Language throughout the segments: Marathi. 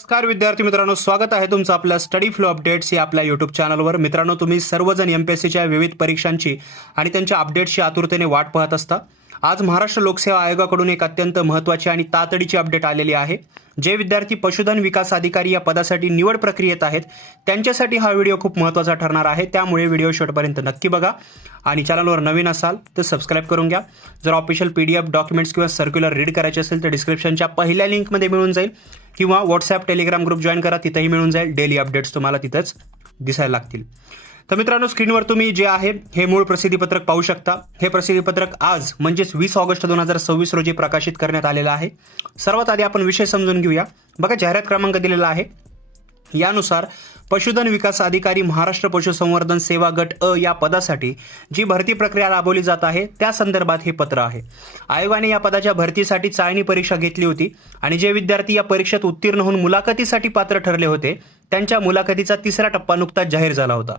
नमस्कार विद्यार्थी मित्रांनो, स्वागत आहे तुमचं आपल्या स्टडी फ्लो अपडेट्स या आपल्या यूट्यूब चॅनलवर। मित्रांनो, तुम्ही सर्वजण एमपीएससीच्या विविध परीक्षांची आणि त्यांच्या अपडेट्सची आतुरतेने वाट पाहत असता। आज महाराष्ट्र लोकसेवा आयोगाकडून एक अत्यंत महत्त्वाची आणि तातडीची अपडेट आलेली आहे। जे विद्यार्थी पशुधन विकास अधिकारी या पदासाठी निवड प्रक्रियेत आहेत त्यांच्यासाठी हा व्हिडिओ खूप महत्त्वाचा ठरणार आहे, त्यामुळे व्हिडिओ शेवटपर्यंत नक्की बघा आणि चॅनलवर नवीन असाल तर सबस्क्राइब करून घ्या। जर ऑफिशियल पीडीएफ डॉक्युमेंट्स किंवा सर्क्युलर रीड करायचे असेल तर डिस्क्रिप्शनच्या पहिल्या लिंकमध्ये मिळून जाईल किंवा व्हॉट्सॲप टेलिग्राम ग्रुप जॉईन करा, तिथेही मिळून जाईल। डेली अपडेट्स तुम्हाला तिथेच दिसायला लागतील। तर मित्रांनो, स्क्रीनवर तुम्ही जे आहे हे मूळ प्रसिद्धीपत्रक पाहू शकता। हे प्रसिद्धीपत्रक आज म्हणजेच 20 ऑगस्ट 2026 रोजी प्रकाशित करण्यात आलेलं आहे। सर्वात आधी आपण विषय समजून घेऊया। बघा, जाहिरात क्रमांक दिलेला आहे। यानुसार पशुधन विकास अधिकारी महाराष्ट्र पशुसंवर्धन सेवा गट अ या पदासाठी जी भरती प्रक्रिया राबवली जात आहे त्या संदर्भात हे पत्र आहे। आयोगाने या पदाच्या भरतीसाठी चाळणी परीक्षा घेतली होती आणि जे विद्यार्थी या परीक्षेत उत्तीर्ण होऊन मुलाखतीसाठी पात्र ठरले होते त्यांच्या मुलाखतीचा तिसरा टप्पा नुकताच जाहीर झाला होता।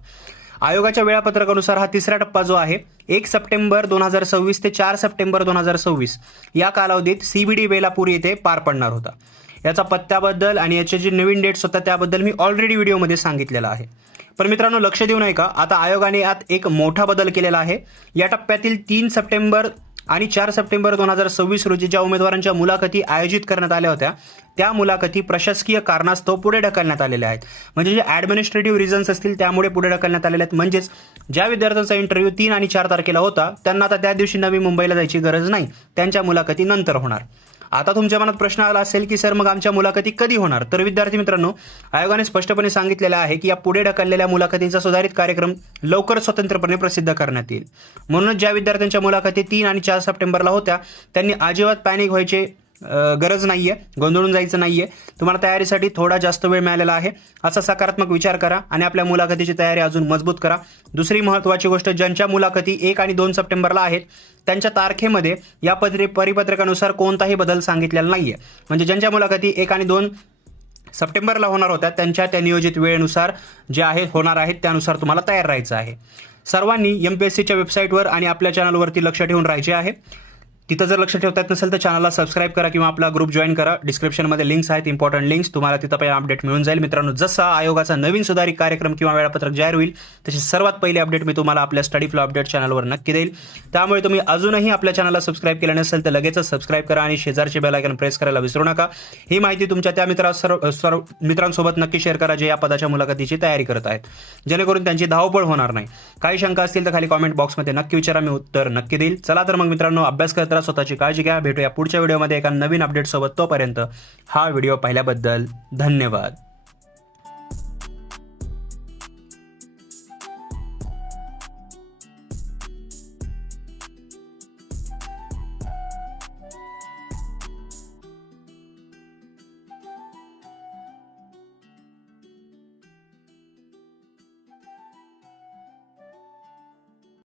आयोगाच्या वेळापत्रकानुसार हा तिसरा टप्पा जो आहे 1 सप्टेंबर 2026 ते 4 सप्टेंबर 2026 या कालावधीत सीबीडी बेलापूर येथे पार पडणार होता। याचा पत्त्याबद्दल आणि याचे जे नवीन डेट्स होता त्याबद्दल मी ऑलरेडी व्हिडिओमध्ये सांगितलेलं आहे। पण मित्रांनो, लक्ष देऊ नये का, आता आयोगाने यात एक मोठा बदल केलेला आहे। या टप्प्यातील 3 सप्टेंबर आणि 4 सप्टेंबर 2026 रोजी ज्या उमेदवारांच्या मुलाखती आयोजित करण्यात आल्या होत्या त्या मुलाखती प्रशासकीय कारणास्तव पुढे ढकलण्यात आलेल्या आहेत। म्हणजे जे ॲडमिनिस्ट्रेटिव्ह रिझन्स असतील त्यामुळे पुढे ढकलण्यात आलेले आहेत। म्हणजेच ज्या विद्यार्थ्यांचा इंटरव्ह्यू 3 आणि 4 तारखेला होता त्यांना आता त्या दिवशी नवी मुंबईला जायची गरज नाही, त्यांच्या मुलाखती नंतर होणार। आता तुमच्या मनात प्रश्न आला असेल की सर, मग आमच्या मुलाखती कधी होणार? तर विद्यार्थी मित्रांनो, आयोगाने स्पष्टपणे सांगितलेलं आहे की या पुढे ढकललेल्या मुलाखतींचा सुधारित कार्यक्रम लवकरच स्वतंत्रपणे प्रसिद्ध करण्यात येईल। म्हणूनच ज्या विद्यार्थ्यांच्या मुलाखती 3 आणि 4 सप्टेंबरला होत्या त्यांनी अजिबात पॅनिक व्हायचे गरज नाहीये, गोंधळून जायचं नाहीये। तुम्हाला तयारीसाठी थोडा जास्त वेळ मिळालेला आहे, असा सकारात्मक विचार करा आणि आपल्या मुलाखतीची तयारी अजून मजबूत करा। दुसरी महत्त्वाची गोष्ट, ज्यांच्या मुलाखती 1 आणि 2 सप्टेंबरला आहेत त्यांच्या तारखेमध्ये या परिपत्रकानुसार कोणताही बदल सांगितलेला नाहीये। म्हणजे ज्यांच्या मुलाखती 1 आणि 2 सप्टेंबरला होणार होत्या त्यांच्या त्या नियोजित वेळेनुसार जे आहे होणार आहेत त्यानुसार तुम्हाला तयार राहायचं आहे। सर्वांनी एमपीएससीच्या वेबसाईटवर आणि आपल्या चॅनलवरती लक्ष ठेवून राहायचे आहे। तिथं जर लक्ष ठेवता येत नसेल तर चॅनलला सबस्क्राइब करा किंवा आपला ग्रुप जॉईन करा। डिस्क्रिप्शनमध्ये लिंक्स आहेत, इम्पॉर्टंट लिंक्स, तुम्हाला तिथं पहिला अपडेट मिळून जाईल। मित्रांनो, जसा आयोगाचा नवीन सुधारित कार्यक्रम किंवा वेळापत्रक जाहीर होईल तशी सर्वात पहिली अपडेट मी तुम्हाला आपल्या स्टडी फ्लो अपडेट चॅनलवर नक्की देईल। त्यामुळे तुम्ही अजूनही आपल्या चॅनलला सबस्क्राइब केलं नसेल तर लगेचच सबस्क्राइब करा आणि शेजारचे बेल आयकॉन प्रेस करायला विसरू नका। ही माहिती तुमच्या त्या मित्रांसोबत नक्की शेअर करा जे या पदाच्या मुलाखतीची तयारी करत आहेत, जेणेकरून त्यांची धावपळ होणार नाही। काही शंका असतील तर खाली कॉमेंट बॉक्समध्ये नक्की विचारा, मी उत्तर नक्की देईल। चला तर मग मित्रांनो, अभ्यास करत राहा, स्वतःची काळजी घ्या। भेटूया पुढच्या व्हिडिओमध्ये एका नवीन अपडेट सोबत। तोपर्यंत हा व्हिडिओ पाहिल्याबद्दल धन्यवाद।